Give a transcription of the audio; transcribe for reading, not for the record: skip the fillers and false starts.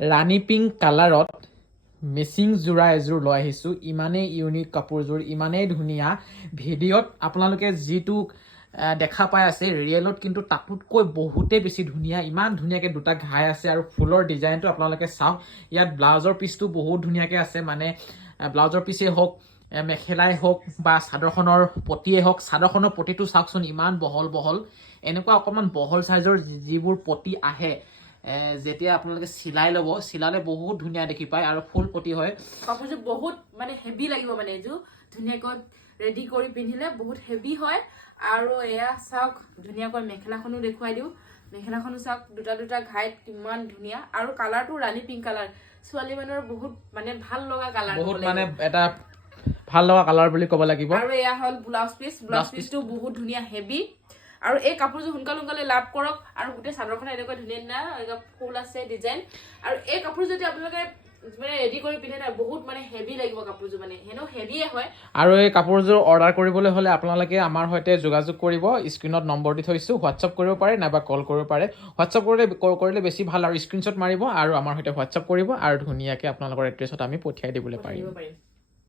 ৰাণী pink কালাৰত matching জোৰা এযোৰ লৈ আহিছোঁ। ইমানেই ইউনিক কাপোৰযোৰ, ইমানেই ধুনীয়া। ভিডিঅ'ত আপোনালোকে যিটো দেখা পাই আছে, ৰিয়েলত কিন্তু তাতোতকৈ বহুতেই বেছি ধুনীয়া। ইমান ধুনীয়াকৈ দুটা ঘাই আছে আৰু ফুলৰ ডিজাইনটো আপোনালোকে চাওক। ইয়াত ব্লাউজৰ পিচটো বহুত ধুনীয়াকৈ আছে, মানে ব্লাউজৰ পিচেই হওক, মেখেলাই হওক বা চাদৰখনৰ পতিয়ে হওক। চাদৰখনৰ পতিটো চাওকচোন, ইমান বহল বহল। এনেকুৱা অকণমান বহল চাইজৰ যিবোৰ পতি আহে, যেতিয়া আপোনালোকে চিলাই ল'ব, চিলালে বহুত ধুনীয়া দেখি পায় আৰু ফুল পতি হয়। কাপোৰযোৰ বহুত মানে হেভি লাগিব, মানে এইযোৰ ধুনীয়াকৈ ৰেডি কৰি পিন্ধিলে বহুত হেভি হয়। আৰু এয়া চাওক, ধুনীয়াকৈ মেখেলাখনো দেখুৱাই দিওঁ। মেখেলাখনো চাওক, দুটা দুটা ঘাইত কিমান ধুনীয়া। আৰু কালাৰটো ৰাণী পিংক কালাৰ, ছোৱালী মানুহৰ বহুত মানে ভাল লগা কালাৰ, বহুত মানে এটা ভাল লগা কালাৰ বুলি ক'ব লাগিব। আৰু এয়া হ'ল ব্লাউজ পিচ, ব্লাউজ পিচটো বহুত ধুনীয়া হেভি। আৰু এই কাপোৰযোৰ সোনকালে লাভ কৰক। আৰু গোটেই চাদৰখন এনেকুৱা ধুনীয়া ধুনীয়া ফুল আছে, ডিজাইন। আৰু এই কাপোৰ যদি আপোনালোকে মানে ৰেডি কৰি পিন্ধে না, বহুত মানে হেভি লাগিব কাপোৰযোৰ, মানে এনেও হেভিয়ে হয়। আৰু এই কাপোৰযোৰ অৰ্ডাৰ কৰিবলৈ হ'লে আপোনালোকে আমাৰ সৈতে যোগাযোগ কৰিব। স্ক্ৰীণত নম্বৰ দি থৈছোঁ, হোৱাটছআপ কৰিব পাৰে নাইবা কল কৰিব পাৰে। হোৱাটছআপ কৰিলে বেছি ভাল, আৰু স্ক্ৰীণশ্বট মাৰিব আৰু আমাৰ সৈতে হোৱাটছআপ কৰিব আৰু ধুনীয়াকৈ আপোনালোকৰ এড্ৰেছত আমি পঠিয়াই দিবলৈ পাৰিম।